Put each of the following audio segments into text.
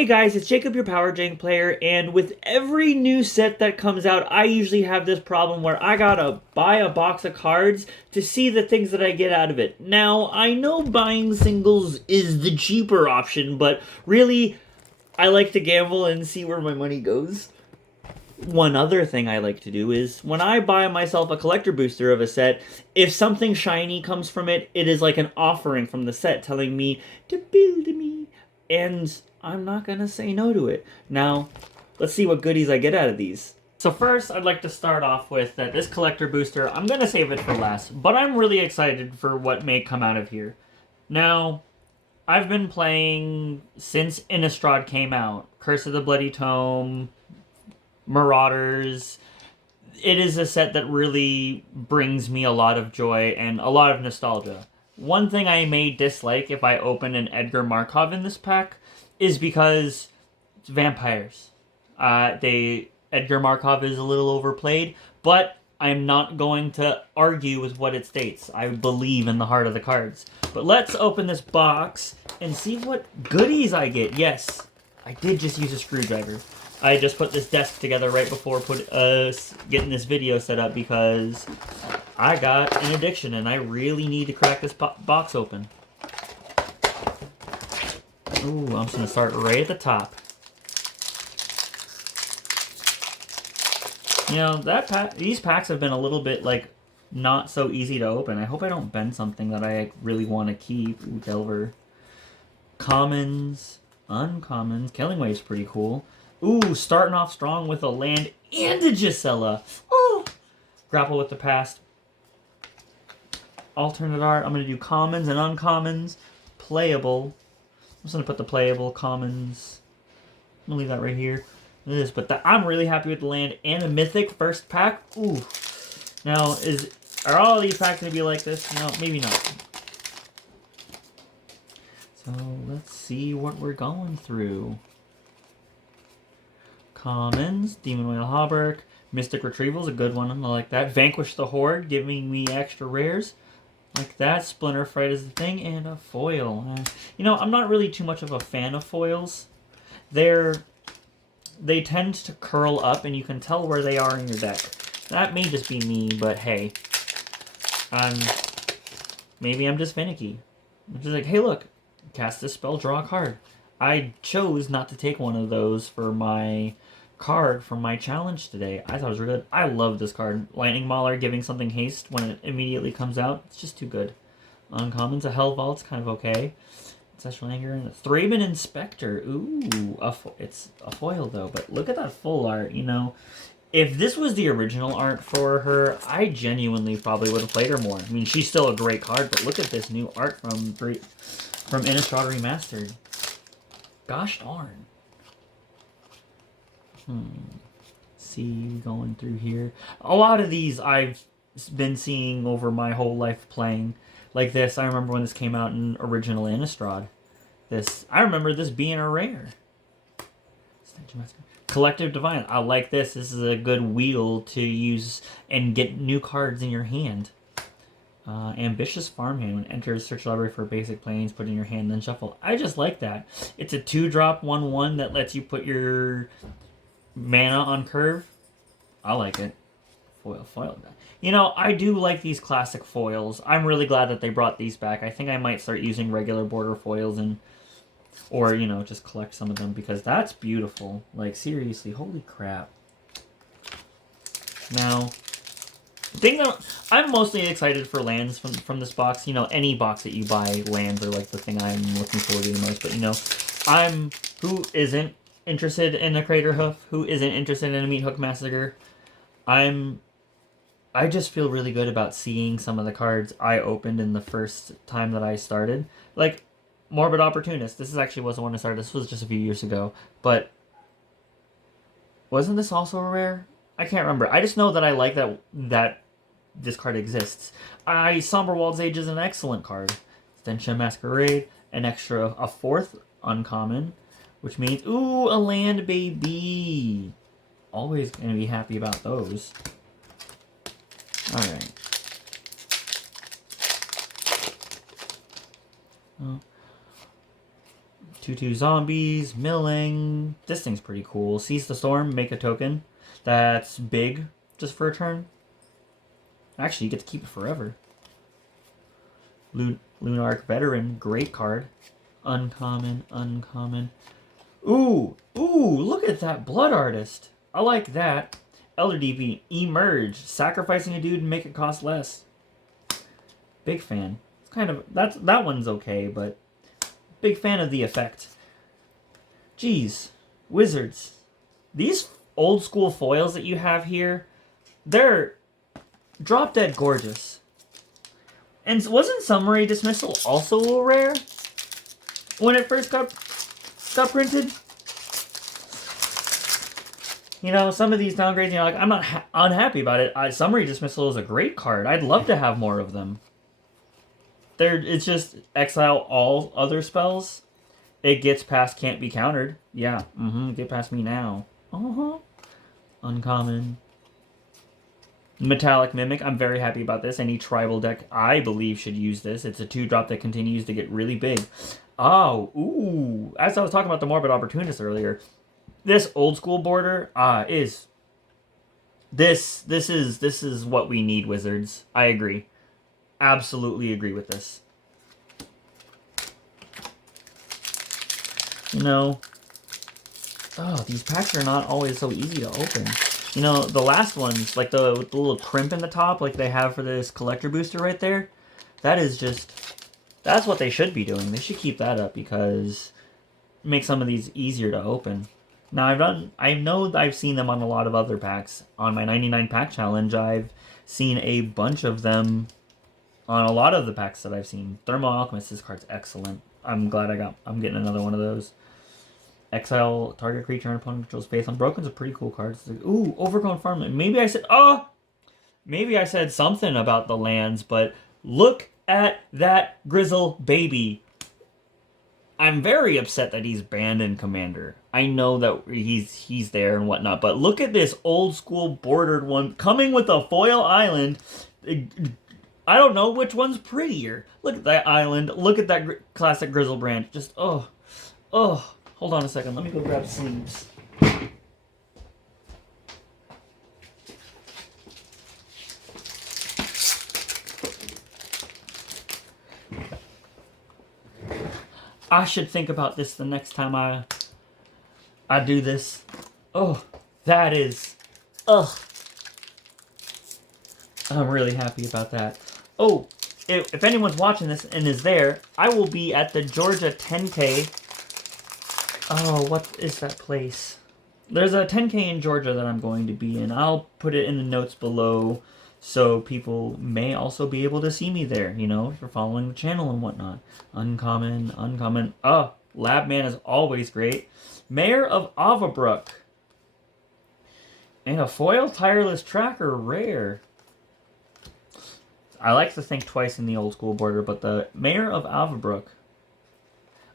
Hey guys, it's Jacob, your Power Jank player, and with every new set that comes out, I usually have this problem where I gotta buy a box of cards to see the things that I get out of it. Now, I know buying singles is the cheaper option, but really, I like to gamble and see where my money goes. One other thing I like to do is, when I buy myself a collector booster of a set, if something shiny comes from it, it is like an offering from the set telling me to build me. And I'm not gonna say no to it. Now, let's see what goodies I get out of these. So first, I'd like to start off with that this collector booster, I'm gonna save it for last, but I'm really excited for what may come out of here. Now, I've been playing since Innistrad came out. Curse of the Bloody Tome, Marauders. It is a set that really brings me a lot of joy and a lot of nostalgia. One thing I may dislike if I open an Edgar Markov in this pack is because it's vampires. Edgar Markov is a little overplayed, but I'm not going to argue with what it states. I believe in the heart of the cards. But let's open this box and see what goodies I get. Yes, I did just use a screwdriver. I just put this desk together right before getting this video set up because I got an addiction and I really need to crack this box open. Ooh, I'm just going to start right at the top. You know, these packs have been a little bit, like, not so easy to open. I hope I don't bend something that I really want to keep. Ooh, Delver. Commons. Uncommons. Killing Wave's pretty cool. Ooh, starting off strong with a land and a Gisela. Ooh. Grapple with the Past. Alternate art. I'm going to do commons and uncommons. Playable. I'm just going to put the playable commons. I'm going to leave that right here. But I'm really happy with the land and a mythic first pack. Ooh. Now, are all these packs going to be like this? No, maybe not. So, let's see what we're going through. Commons, Demon Whale Hauberk, Mystic Retrieval's a good one, I like that. Vanquish the Horde, giving me extra rares. Like that. Splinter Fright is the thing, and a foil. You know, I'm not really too much of a fan of foils. They tend to curl up, and you can tell where they are in your deck. That may just be me, but hey. Maybe I'm just finicky. I'm just like, hey look, cast this spell, draw a card. I chose not to take one of those for my card from my challenge today. I thought it was really good. I love this card. Lightning Mauler giving something haste when it immediately comes out. It's just too good. Uncommons, a Hell Vault's kind of okay. Ancestral Anger and a Thraben Inspector. Ooh, it's a foil though, but look at that full art, you know. If this was the original art for her, I genuinely probably would have played her more. I mean, she's still a great card, but look at this new art from Innistrad Remastered. Gosh darn. See, going through here. A lot of these I've been seeing over my whole life playing. Like this, I remember when this came out in original Innistrad. I remember this being a rare. Collective Divine. I like this. This is a good wheel to use and get new cards in your hand. Ambitious Farmhand. When enters search library for basic planes, put in your hand, then shuffle. I just like that. It's a 2-drop 1/1 that lets you put your mana on curve. I like it. Foil. You know, I do like these classic foils. I'm really glad that they brought these back. I think I might start using regular border foils or, you know, just collect some of them because that's beautiful. Like, seriously, holy crap. Now, the thing that I'm mostly excited for lands from this box. You know, any box that you buy, lands are like the thing I'm looking forward to the most. But, you know, who isn't interested in a Crater Hoof? Who isn't interested in a Meat Hook Massacre? I just feel really good about seeing some of the cards I opened in the first time that I started. Like, Morbid Opportunist. This actually wasn't when I started. This was just a few years ago. But wasn't this also a rare? I can't remember. I just know that I like that this card exists. Somberwald's Age is an excellent card. Stentia Masquerade, a 4th uncommon, which means, ooh, a land baby. Always going to be happy about those. Alright. 2/2 zombies, milling. This thing's pretty cool. Seize the storm, make a token. That's big, just for a turn. Actually, you get to keep it forever. Lunarch Veteran, great card. Uncommon, uncommon. Ooh, look at that Blood Artist. I like that. Elder DP, Emerge. Sacrificing a dude and make it cost less. Big fan. It's kind of, that one's okay, but big fan of the effect. Jeez, Wizards. These old school foils that you have here, they're drop dead gorgeous. And wasn't Summary Dismissal also a rare when it first got printed? You know, some of these downgrades, you know, like, I'm not unhappy about it. Summary Dismissal is a great card. I'd love to have more of them. It's just exile all other spells. It gets past can't be countered. Yeah, get past me now. Uncommon. Metallic Mimic, I'm very happy about this. Any tribal deck, I believe, should use this. It's a 2-drop that continues to get really big. Oh, ooh. As I was talking about the Morbid Opportunist earlier, this old school border is this is what we need, Wizards. I agree. Absolutely agree with this. You know, these packs are not always so easy to open. You know, the last ones, like the little crimp in the top, like they have for this collector booster right there, that's what they should be doing. They should keep that up because it makes some of these easier to open. Now, I know that I've seen them on a lot of other packs. On my 99 pack challenge, I've seen a bunch of them on a lot of the packs that I've seen. Thermal Alchemist, this card's excellent. I'm getting another one of those. Exile target creature and opponent controls face. Unbroken's a pretty cool card. It's like, ooh, Overgrown Farmland. Maybe I said something about the lands, but look at that Grizzle baby. I'm very upset that he's banned in Commander. I know that he's there and whatnot, but look at this old school bordered one coming with a foil island. I don't know which one's prettier. Look at that island. Look at that classic Grizzlebrand. Just, oh. Hold on a second. Let me go grab sleeves. I should think about this the next time I do this. Oh, that is... Ugh. I'm really happy about that. Oh, if anyone's watching this and is there, I will be at the Georgia 10K. Oh, what is that place? There's a 10K in Georgia that I'm going to be in. I'll put it in the notes below so people may also be able to see me there, you know, if you're following the channel and whatnot. Uncommon. Oh, Labman is always great. Mayor of Avabrook. And a foil Tireless Tracker, rare. I like to think twice in the old school border, but the Mayor of Avabrook.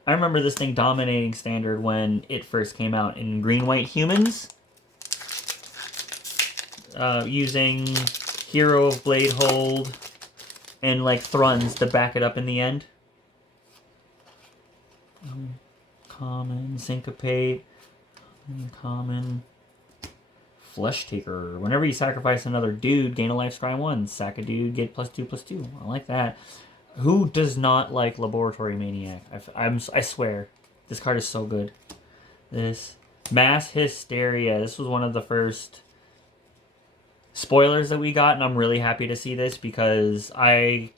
I remember this thing dominating Standard when it first came out in Green-White Humans. Using Hero of Blade Hold and like Thruns to back it up in the end. Common, Syncopate, Uncommon, Flesh Taker. Whenever you sacrifice another dude, gain a life, scry 1. Sack a dude, get +2/+2. I like that. Who does not like Laboratory Maniac? I swear. This card is so good. This. Mass Hysteria. This was one of the first spoilers that we got, and I'm really happy to see this because I'm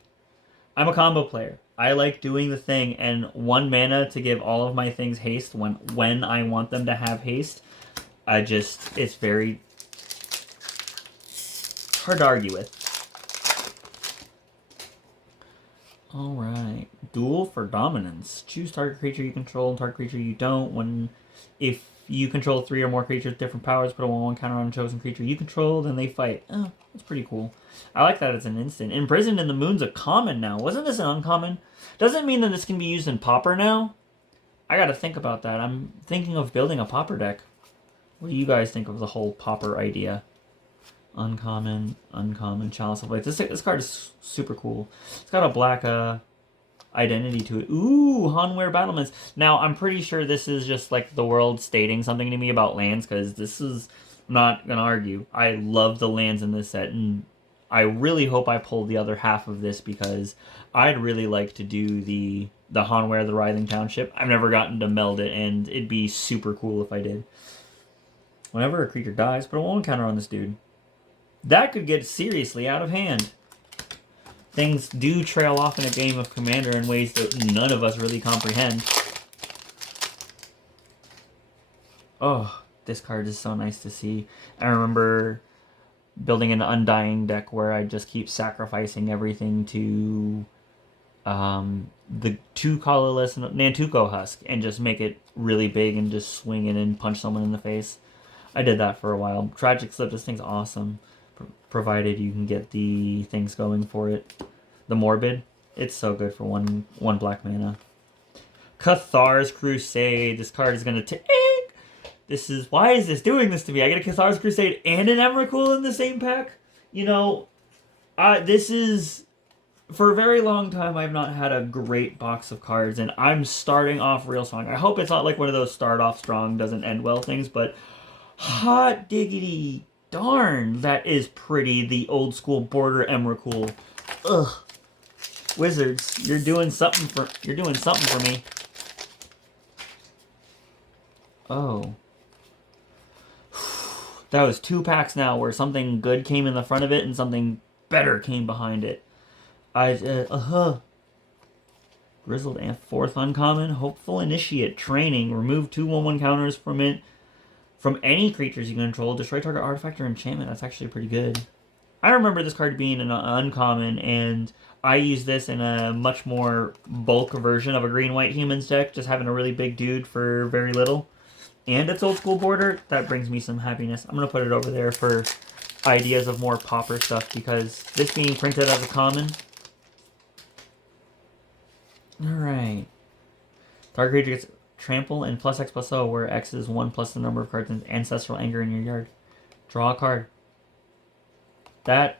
a combo player. I like doing the thing, and 1 mana to give all of my things haste when I want them to have haste. It's very hard to argue with. Alright. Duel for Dominance. Choose target creature you control and target creature you don't. If you control 3 or more creatures with different powers, put a 1/1 counter on a chosen creature you control, then they fight. Oh, that's pretty cool. I like that it's an instant. Imprisoned in the Moon's a common now. Wasn't this an uncommon? Doesn't mean that this can be used in Pauper now. I gotta think about that. I'm thinking of building a Pauper deck. What do you guys think of the whole Pauper idea? Uncommon, Chalice of Light. This card is super cool. It's got a black identity to it. Ooh, Hanware Battlements. Now, I'm pretty sure this is just like the world stating something to me about lands, because this is, I'm not going to argue. I love the lands in this set, and I really hope I pull the other half of this, because I'd really like to do the Hanware, the Writhing Township. I've never gotten to meld it, and it'd be super cool if I did. Whenever a creature dies, put a 1 counter on this dude. That could get seriously out of hand. Things do trail off in a game of Commander in ways that none of us really comprehend. Oh, this card is so nice to see. I remember building an Undying deck where I just keep sacrificing everything to the 2 colorless Nantuko Husk and just make it really big and just swing it and punch someone in the face. I did that for a while. Tragic Slip, this thing's awesome. Provided you can get the things going for it. The Morbid, it's so good for one black mana. Cathar's Crusade, this card is going to take... This is... Why is this doing this to me? I get a Cathar's Crusade and an Emrakul in the same pack? You know, this is... For a very long time, I've not had a great box of cards, and I'm starting off real strong. I hope it's not like one of those start off strong, doesn't end well things, but hot diggity darn, that is pretty. The old school border Emrakul. Ugh. Wizards, you're doing something for me. Oh. That was 2 packs now where something good came in the front of it and something better came behind it. Grizzled and 4th uncommon. Hopeful Initiate. Training. Remove 2 1/1 counters from it. From any creatures you control. Destroy target artifact or enchantment. That's actually pretty good. I remember this card being an uncommon, and I use this in a much more bulk version of a green-white humans deck, just having a really big dude for very little. And it's old school border. That brings me some happiness. I'm going to put it over there for ideas of more popper stuff, because this being printed as a common. Alright. Target creature gets trample and plus X+O, where X is 1 plus the number of cards in Ancestral Anger in your yard. Draw a card. That,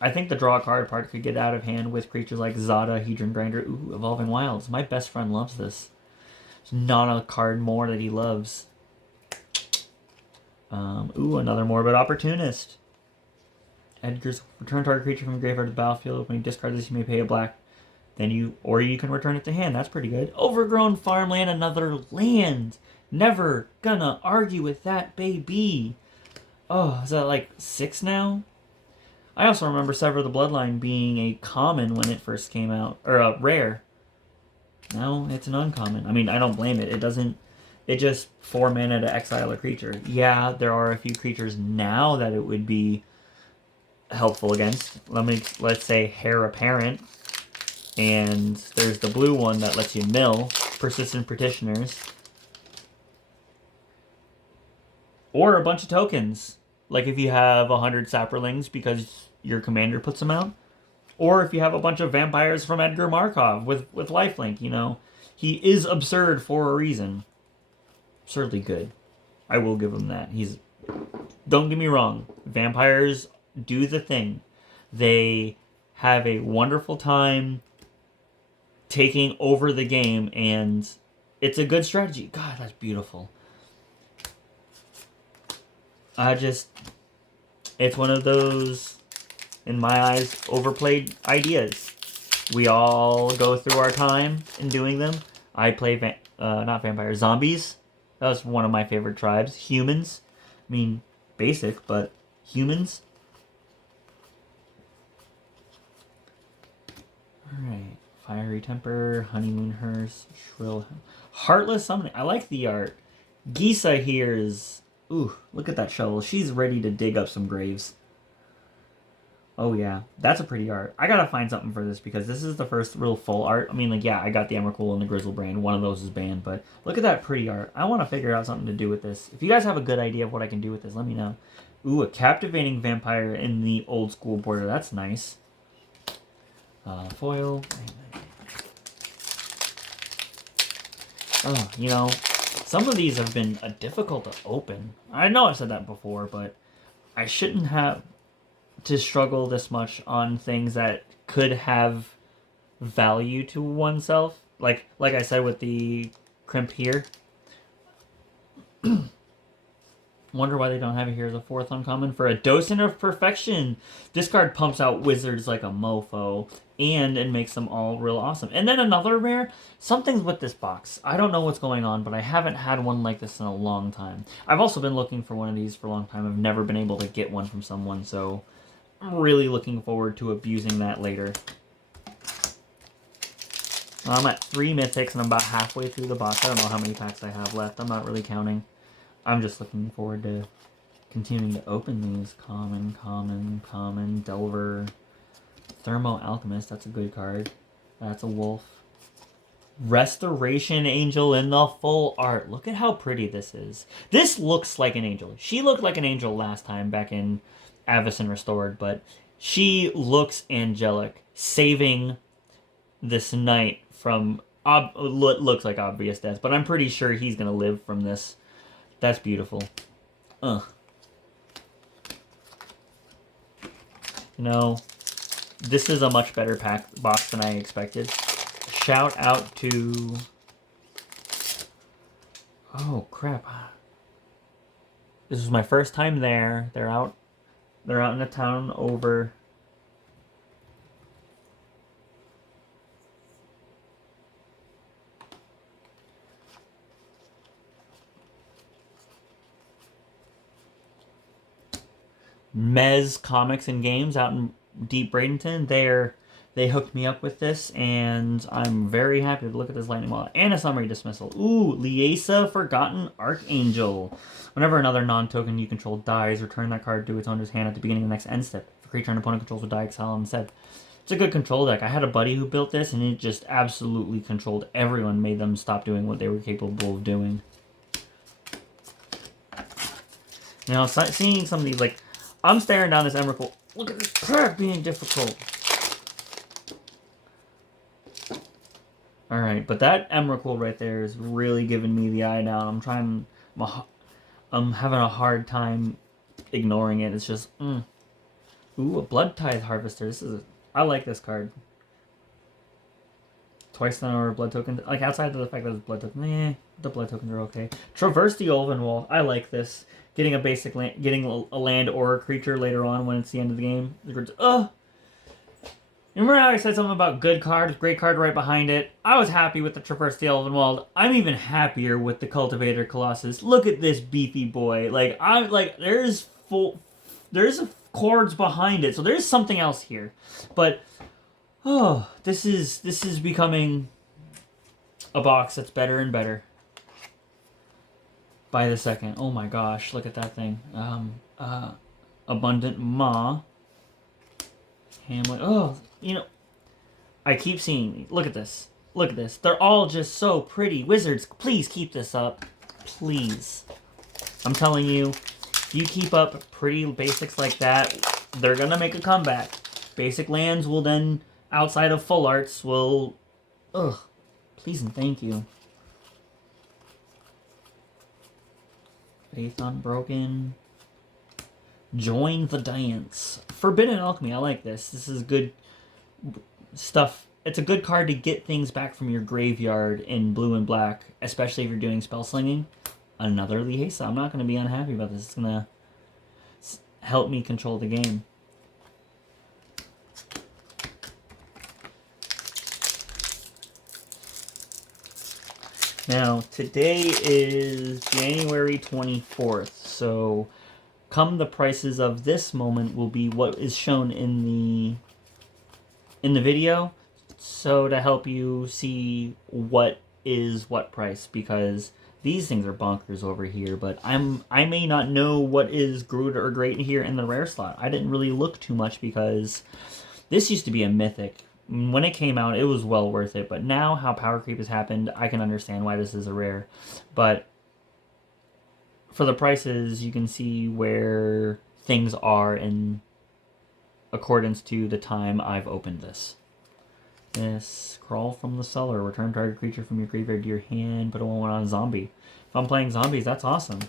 I think the draw a card part could get out of hand with creatures like Zada, Hedron Grinder. Ooh, Evolving Wilds. My best friend loves this. There's not a card more that he loves. Ooh, another Morbid Opportunist. Edgar's return target creature from graveyard to the battlefield. When you discard this, you may pay a black. Then you can return it to hand. That's pretty good. Overgrown Farmland, another land. Never gonna argue with that, baby. Oh, is that like 6 now? I also remember Sever the Bloodline being a common when it first came out, or a rare. Now it's an uncommon. I mean, I don't blame it. It just 4 mana to exile a creature. Yeah, there are a few creatures now that it would be helpful against. Let's say Heir Apparent. And there's the blue one that lets you mill. Persistent Petitioners. Or a bunch of tokens. Like if you have 100 Saprolings because your commander puts them out. Or if you have a bunch of vampires from Edgar Markov with lifelink, you know. He is absurd for a reason. Absurdly good. I will give him that. Don't get me wrong. Vampires do the thing. They have a wonderful time taking over the game, and it's a good strategy. God, that's beautiful. It's one of those, in my eyes, overplayed ideas. We all go through our time in doing them. I play, not vampires, zombies. That was one of my favorite tribes. Humans. I mean, basic, but humans. Alright. Fiery Temper, Honeymoon Hearse, Shrill... Heartless Summoning. I like the art. Gisa here is... Ooh, look at that shovel. She's ready to dig up some graves. Oh yeah, that's a pretty art. I gotta find something for this, because this is the first real full art. I mean, like, yeah, I got the Emrakul and the Grizzlebrand. One of those is banned, but look at that pretty art. I want to figure out something to do with this. If you guys have a good idea of what I can do with this, let me know. Ooh, a Captivating Vampire in the old school border. That's nice. Foil. Oh, you know, some of these have been difficult to open. I know I've said that before, but I shouldn't have to struggle this much on things that could have value to oneself. Like I said with the crimp here. Wonder why they don't have it here as a 4th uncommon. For a Docent of Perfection, this card pumps out wizards like a mofo, and it makes them all real awesome. And then another rare, something's with this box. I don't know what's going on, but I haven't had one like this in a long time. I've also been looking for one of these for a long time. I've never been able to get one from someone, so I'm really looking forward to abusing that later. Well, I'm at 3 mythics, and I'm about halfway through the box. I don't know how many packs I have left. I'm not really counting. I'm just looking forward to continuing to open these. Common, Delver, Thermo Alchemist, that's a good card. That's a wolf. Restoration Angel in the full art. Look at how pretty this is. This looks like an angel. She looked like an angel last time back in Avacyn Restored, but she looks angelic, saving this knight from looks like obvious death, but I'm pretty sure he's going to live from this. That's beautiful. You know, this is a much better box than I expected. Shout out to... Oh, crap. This is my first time there. They're out in the town over... Mez Comics and Games out in Deep Bradenton. They hooked me up with this, and I'm very happy to look at this lightning wall. And a summary dismissal. Ooh, Liesa Forgotten Archangel. Whenever another non-token you control dies, return that card to its owner's hand at the beginning of the next end step. If a creature an opponent controls would die, exile instead. It's a good control deck. I had a buddy who built this, and it just absolutely controlled everyone, made them stop doing what they were capable of doing. Now, seeing some of these, like, I'm staring down this Emrakul. Look at this card being difficult. Alright, but that Emrakul right there is really giving me the eye down. I'm having a hard time ignoring it. It's just, Ooh, a Blood Tithe Harvester. I like this card. Twice the number of blood tokens. Like, outside of the fact that it's blood tokens, the blood tokens are okay. Traverse the Elven Wall. I like this. Getting a basic land, getting a land or a creature later on when it's the end of the game. Remember how I said something about good card, great card right behind it? I was happy with the Traverse the Elven Wall. I'm even happier with the Cultivator Colossus. Look at this beefy boy. There's chords behind it, so there's something else here. But this is becoming a box that's better and better by the second. Oh my gosh, look at that thing. Abundant Maw. Hamlet. Oh, you know, I keep seeing. Look at this. Look at this. They're all just so pretty. Wizards, please keep this up. Please. I'm telling you, if you keep up pretty basics like that, they're gonna make a comeback. Basic lands will then, outside of full arts, will... Please and thank you. Faith Unbroken. Join the dance. Forbidden Alchemy. I like this. This is good stuff. It's a good card to get things back from your graveyard in blue and black, especially if you're doing spell slinging. Another Liesa. I'm not going to be unhappy about this. It's going to help me control the game. Now, today is January 24th, so come the prices of this moment will be what is shown in the video, so to help you see what is what price, because these things are bonkers over here, but I may not know what is good or great here in the rare slot. I didn't really look too much because this used to be a mythic. When it came out, it was well worth it, but now how power creep has happened, I can understand why this is a rare. But for the prices, you can see where things are in accordance to the time I've opened this. Yes, Crawl from the Cellar. Return target creature from your graveyard to your hand, put a 1/1 on a zombie. If I'm playing zombies, that's awesome.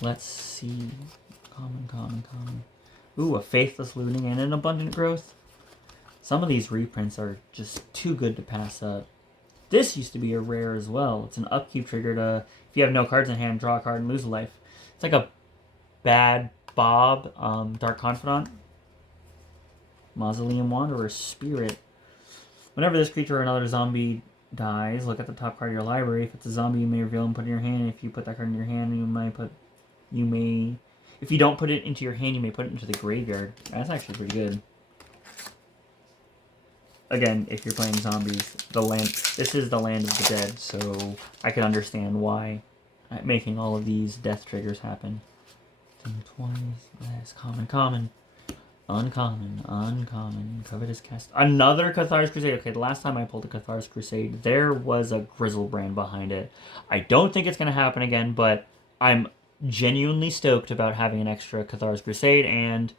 Let's see. Common. Ooh, a Faithless Looting and an Abundant Growth. Some of these reprints are just too good to pass up. This used to be a rare as well. It's an upkeep trigger to, if you have no cards in hand, draw a card and lose a life. It's like a bad Bob, Dark Confidant. Mausoleum Wanderer, Spirit. Whenever this creature or another zombie dies, look at the top card of your library. If it's a zombie, you may reveal and put it in your hand. If you put that card in your hand, if you don't put it into your hand, you may put it into the graveyard. That's actually pretty good. Again, if you're playing zombies, this is the land of the dead, so I can understand why making all of these death triggers happen. 20s, common, uncommon, Covetous Cast. Another Cathar's Crusade. Okay, the last time I pulled a Cathar's Crusade, there was a Grizzlebrand behind it. I don't think it's going to happen again, but I'm genuinely stoked about having an extra Cathar's Crusade, and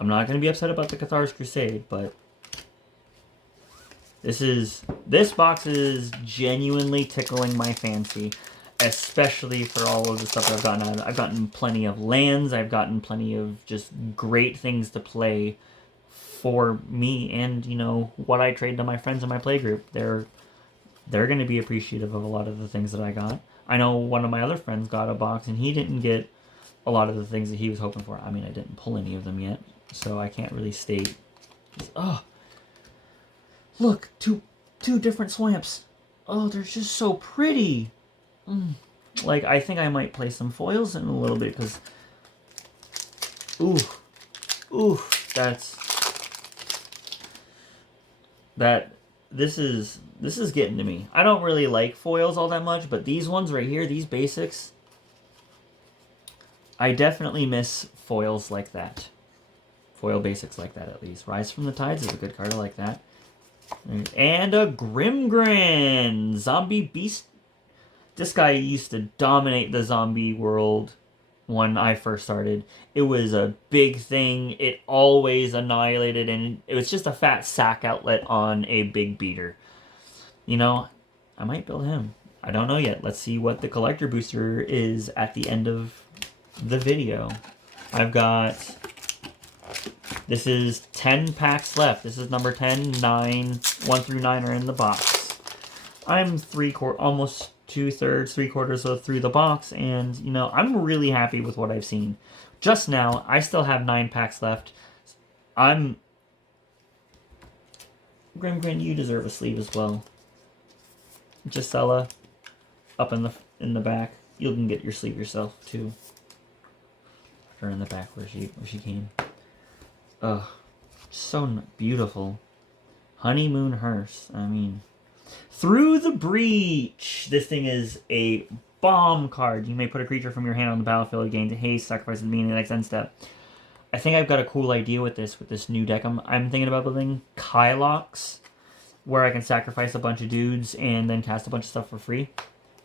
I'm not going to be upset about the Cathar's Crusade, but this box is genuinely tickling my fancy, especially for all of the stuff that I've gotten out of it. I've gotten plenty of lands, I've gotten plenty of just great things to play for me, and, you know, what I trade to my friends in my playgroup. They're going to be appreciative of a lot of the things that I got. I know one of my other friends got a box, and he didn't get a lot of the things that he was hoping for. I mean, I didn't pull any of them yet, so I can't really state. Oh, look, two different swamps. Oh, they're just so pretty. Like, I think I might play some foils in a little bit, because this is getting to me. I don't really like foils all that much, but these ones right here, these basics, I definitely miss foils like that. Foil basics like that, at least. Rise from the Tides is a good card. I like that. And a Grimgrin! Zombie Beast. This guy used to dominate the zombie world when I first started. It was a big thing. It always annihilated, and it was just a fat sack outlet on a big beater. You know, I might build him. I don't know yet. Let's see what the collector booster is at the end of the video. I've got... This is 10 packs left. This is number 10. 1 through 9 are in the box. I'm almost 2/3, 3/4 through the box, and, you know, I'm really happy with what I've seen. Just now, I still have 9 packs left. Grimgrin, you deserve a sleeve as well. Gisela, up in the back. You can get your sleeve yourself too. Or in the back where she came. Ugh, so beautiful. Honeymoon Hearse. I mean, Through the Breach. This thing is a bomb card. You may put a creature from your hand on the battlefield, gain haste, sacrifice at the beginning of the next end step. I think I've got a cool idea with this new deck. I'm thinking about building Kylox, where I can sacrifice a bunch of dudes and then cast a bunch of stuff for free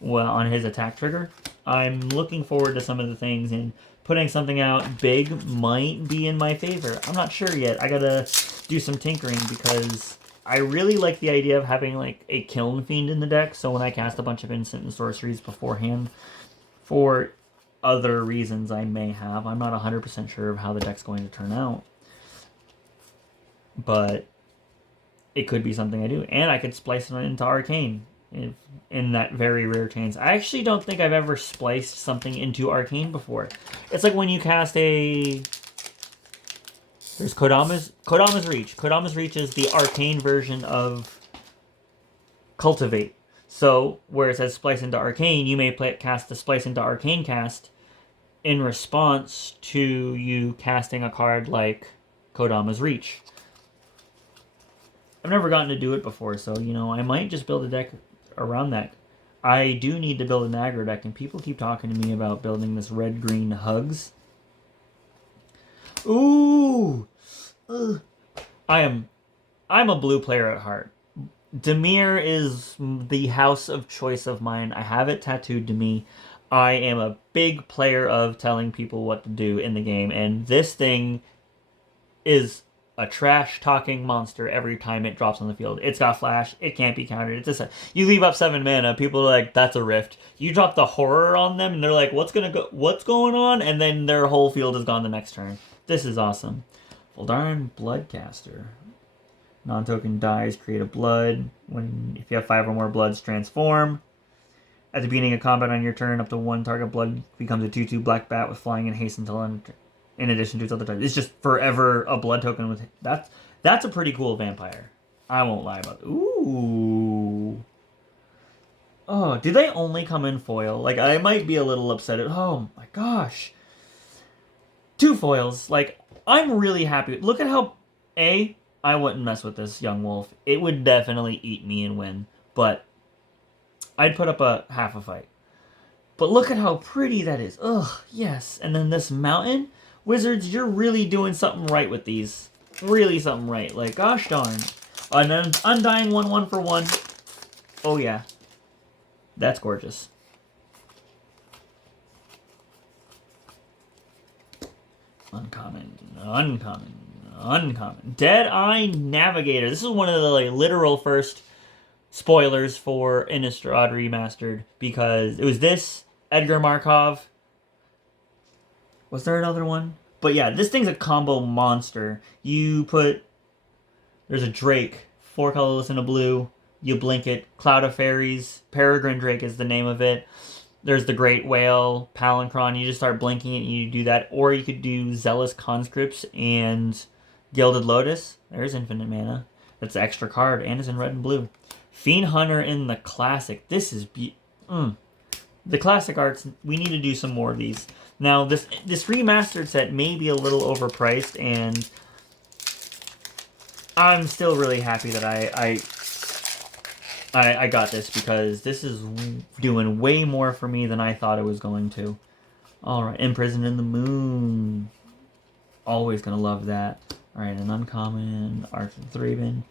on his attack trigger. I'm looking forward to some of the things, and putting something out big might be in my favor. I'm not sure yet. I gotta do some tinkering, because I really like the idea of having like a Kiln Fiend in the deck, so when I cast a bunch of instant and sorceries beforehand, for other reasons I may have, I'm not 100% sure of how the deck's going to turn out, but it could be something I do. And I could splice it into Arcane in that very rare chance. I actually don't think I've ever spliced something into Arcane before. It's like when you cast a... There's Kodama's Reach. Kodama's Reach is the Arcane version of Cultivate. So, where it says Splice into Arcane, you may cast the Splice into Arcane cast in response to you casting a card like Kodama's Reach. I've never gotten to do it before, so, you know, I might just build a deck around that. I do need to build an aggro deck, and people keep talking to me about building this red-green Hugs. Ooh! I'm a blue player at heart. Dimir is the house of choice of mine. I have it tattooed to me. I am a big player of telling people what to do in the game, and this thing is a trash-talking monster every time it drops on the field. It's got flash. It can't be countered. It's just you leave up 7 mana. People are like, "That's a rift." You drop the horror on them, and they're like, "What's going on?" And then their whole field is gone the next turn. This is awesome. Voldaren Bloodcaster. Non-token dies. Create a blood. If you have 5 or more bloods, transform. At the beginning of combat on your turn, up to 1 target blood becomes a 2/2 black bat with flying and haste until end. In addition to its other types. It's just forever a blood token with... That's a pretty cool vampire. I won't lie about it. Ooh. Oh, do they only come in foil? Like, I might be a little upset at... Oh, my gosh. 2 foils. Like, I'm really happy. Look at how... I wouldn't mess with this young wolf. It would definitely eat me and win. But I'd put up a half a fight. But look at how pretty that is. Ugh, yes. And then this mountain... Wizards, you're really doing something right with these. Really something right. Like, gosh darn. And then Undying 1/1 for 1. Oh, yeah. That's gorgeous. Uncommon. Dead-Eye Navigator. This is one of the literal first spoilers for Innistrad Remastered. Because it was this, Edgar Markov... Was there another one? But yeah, this thing's a combo monster. There's a Drake, 4 colorless and a blue. You blink it. Cloud of Fairies. Peregrine Drake is the name of it. There's the Great Whale, Palinchron. You just start blinking it and you do that. Or you could do Zealous Conscripts and Gilded Lotus. There's infinite mana. That's an extra card and it's in red and blue. Fiend Hunter in the classic. This is... The classic arts, we need to do some more of these. Now, this remastered set may be a little overpriced, and I'm still really happy that I got this, because this is doing way more for me than I thought it was going to. Alright, Imprisoned in the Moon. Always gonna love that. Alright, an uncommon, Arch of Thraben.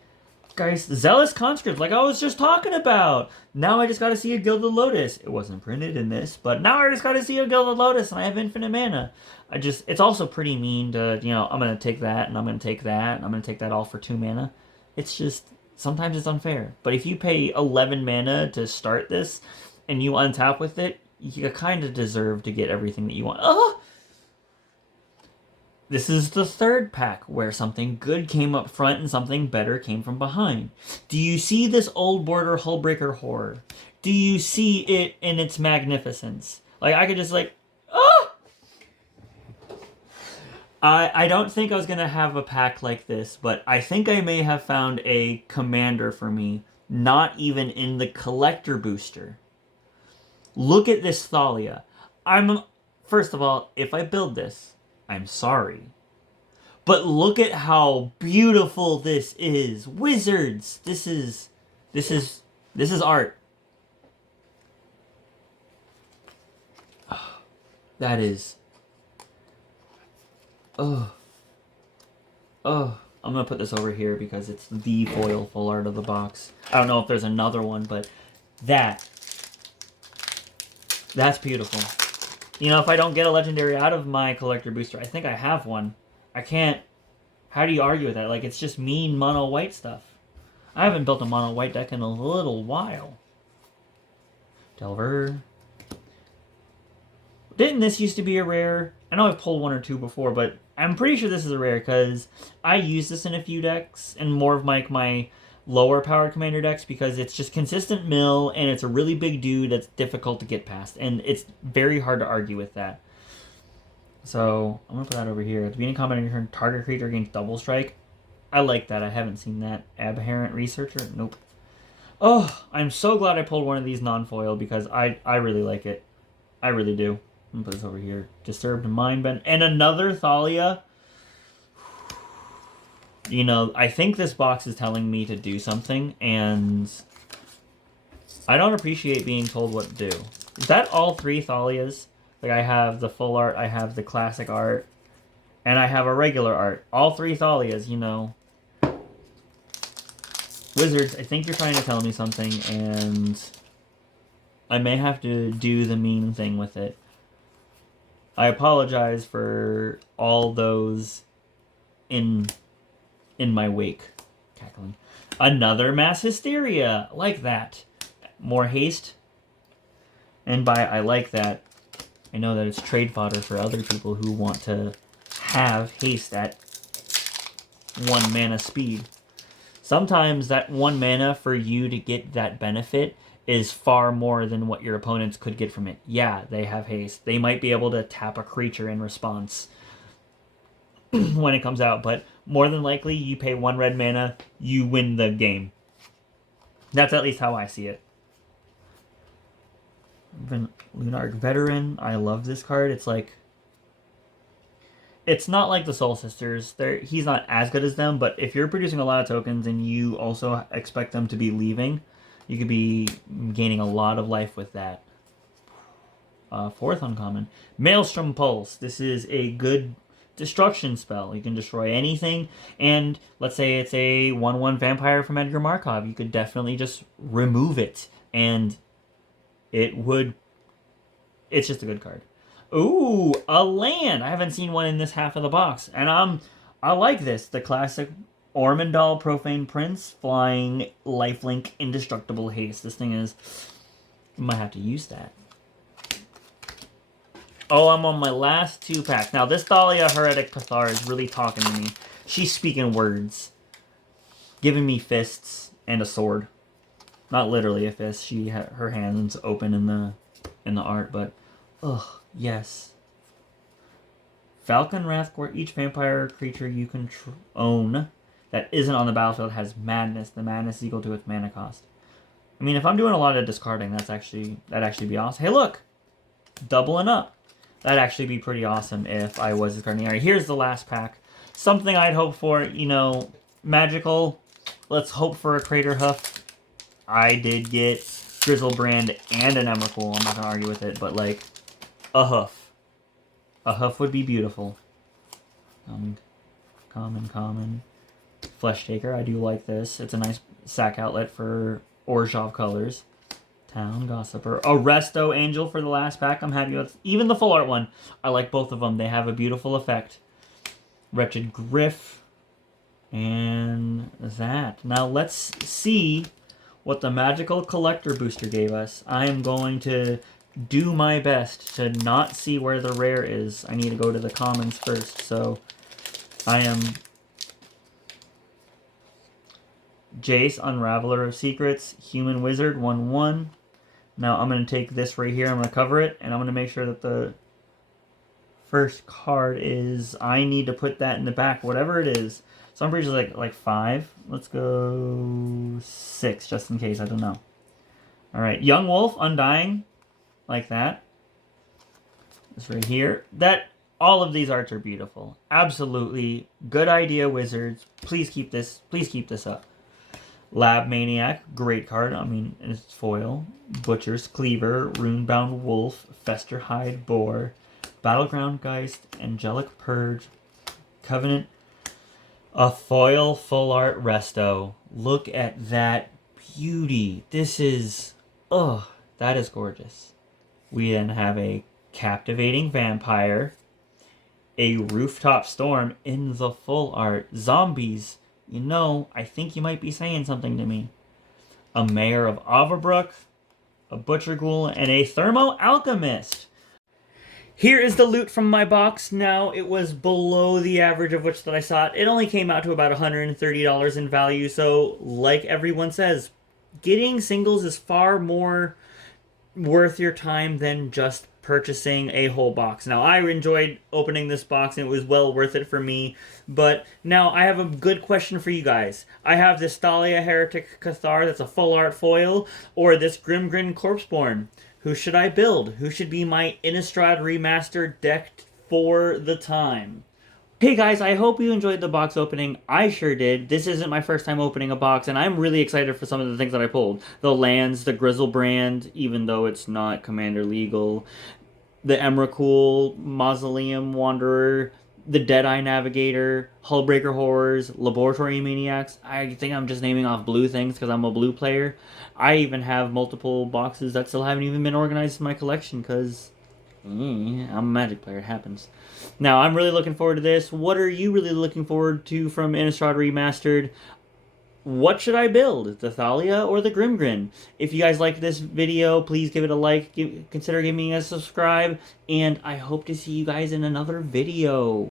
Guys, Zealous Conscript, like I was just talking about. Now I just got to see a Gilded Lotus. It wasn't printed in this, but now I just got to see a Gilded Lotus, and I have infinite mana. It's also pretty mean to, I'm going to take that, and I'm going to take that, and I'm going to take that all for 2 mana. It's just, sometimes it's unfair. But if you pay 11 mana to start this, and you untap with it, you kind of deserve to get everything that you want. Oh! This is the 3rd pack where something good came up front and something better came from behind. Do you see this old border Hullbreaker horror? Do you see it in its magnificence? Like, I could just I don't think I was going to have a pack like this, but I think I may have found a commander for me, not even in the collector booster. Look at this Thalia. First of all, if I build this, I'm sorry. But look at how beautiful this is. Wizards! This is art. That is... I'm gonna put this over here because it's the foil full art of the box. I don't know if there's another one, but that's beautiful. If I don't get a legendary out of my collector booster, I think I have one. I can't... How do you argue with that? Like, it's just mean mono white stuff. I haven't built a mono white deck in a little while. Delver. Didn't this used to be a rare? I know I've pulled 1 or 2 before, but I'm pretty sure this is a rare because I use this in a few decks and more of my lower powered commander decks because it's just consistent mill and it's a really big dude that's difficult to get past, and it's very hard to argue with that. So I'm gonna put that over here. At the beginning of combat on your turn, target creature gains double strike. I like that. I haven't seen that. Aberrant Researcher? Nope. Oh, I'm so glad I pulled one of these non-foil because I really like it. I really do. I'm gonna put this over here. Disturbed Mindbend. And another Thalia. I think this box is telling me to do something, and I don't appreciate being told what to do. Is that all 3 Thalias? Like, I have the full art, I have the classic art, and I have a regular art. All 3 Thalias, Wizards, I think you're trying to tell me something, and I may have to do the mean thing with it. I apologize for all those in in my wake. Cackling. Another Mass Hysteria. Like that. More haste. And by I like that, I know that it's trade fodder for other people who want to have haste at 1 mana speed. Sometimes that 1 mana for you to get that benefit is far more than what your opponents could get from it. Yeah, they have haste. They might be able to tap a creature in response when it comes out, but more than likely you pay 1 red mana, you win the game. That's at least how I see it. Lunarch Veteran, I love this card. It's like, it's not like the Soul Sisters. He's not as good as them, but if you're producing a lot of tokens and you also expect them to be leaving, you could be gaining a lot of life with that. 4th uncommon. Maelstrom Pulse. This is a good destruction spell. You can destroy anything, and let's say it's a 1/1 vampire from Edgar Markov. You could definitely just remove it, and it's just a good card. Ooh, a land! I haven't seen one in this half of the box, and I like this. The classic Ormondal Profane Prince, flying, lifelink, indestructible haste. This thing is... I might have to use that. Oh, I'm on my last 2 packs. Now, this Thalia Heretic Cathar is really talking to me. She's speaking words. Giving me fists and a sword. Not literally a fist. Her hands open in the art, but... Ugh, yes. Falcon Wrathcourt. Each vampire creature you own that isn't on the battlefield has madness. The madness is equal to its mana cost. I mean, if I'm doing a lot of discarding, that'd actually be awesome. Hey, look! Doubling up. That'd actually be pretty awesome if I was discarding. Alright, here's the last pack. Something I'd hope for, you know, magical. Let's hope for a Crater Hoof. I did get Grizzlebrand and an Emrakul. I'm not going to argue with it, but, like, a hoof. A hoof would be beautiful. Common. Flesh Taker, I do like this. It's a nice sack outlet for Orzhov colors. Town Gossiper. A Resto Angel for the last pack. I'm happy with. Even the full art one. I like both of them. They have a beautiful effect. Wretched Griff. And that. Now let's see what the Magical Collector booster gave us. I am going to do my best to not see where the rare is. I need to go to the commons first. So I am... Jace, Unraveler of Secrets, Human Wizard, 1/1. Now I'm going to take this right here, I'm going to cover it, and I'm going to make sure that the first card is... I need to put that in the back, whatever it is. So I'm pretty sure like 5. Let's go 6, just in case, I don't know. Alright, Young Wolf, Undying, like that. This right here. All of these arts are beautiful. Absolutely. Good idea, Wizards. Please keep this up. Lab Maniac, great card. I mean, it's foil. Butcher's Cleaver, Runebound Wolf, Festerhide Boar, Battleground Geist, Angelic Purge, Covenant, a foil full art Resto. Look at that beauty. This is, oh, that is gorgeous. We then have a Captivating Vampire, a Rooftop Storm in the full art. Zombies. You know, I think you might be saying something to me. A Mayor of Averbrook, a Butcher Ghoul, and a Thermo Alchemist. Here is the loot from my box. Now, it was below the average of which that I saw it. It only came out to about $130 in value, so like everyone says, getting singles is far more worth your time than just purchasing a whole box. Now, I enjoyed opening this box, and it was well worth it for me, but now I have a good question for you guys. I have this Thalia Heretic Cathar that's a full art foil, or this Grimgrin Corpseborn. Who should I build? Who should be my Innistrad Remastered deck for the time? Hey guys, I hope you enjoyed the box opening. I sure did. This isn't my first time opening a box, and I'm really excited for some of the things that I pulled. The lands, the Grizzlebrand, even though it's not Commander legal, the Emrakul, Mausoleum Wanderer, the Deadeye Navigator, Hullbreaker Horrors, Laboratory Maniacs. I think I'm just naming off blue things because I'm a blue player. I even have multiple boxes that still haven't even been organized in my collection because I'm a Magic player, it happens. Now, I'm really looking forward to this. What are you really looking forward to from Innistrad Remastered? What should I build, the Thalia or the Grimgrin? If you guys like this video, please give it a like, consider giving me a subscribe, and I hope to see you guys in another video.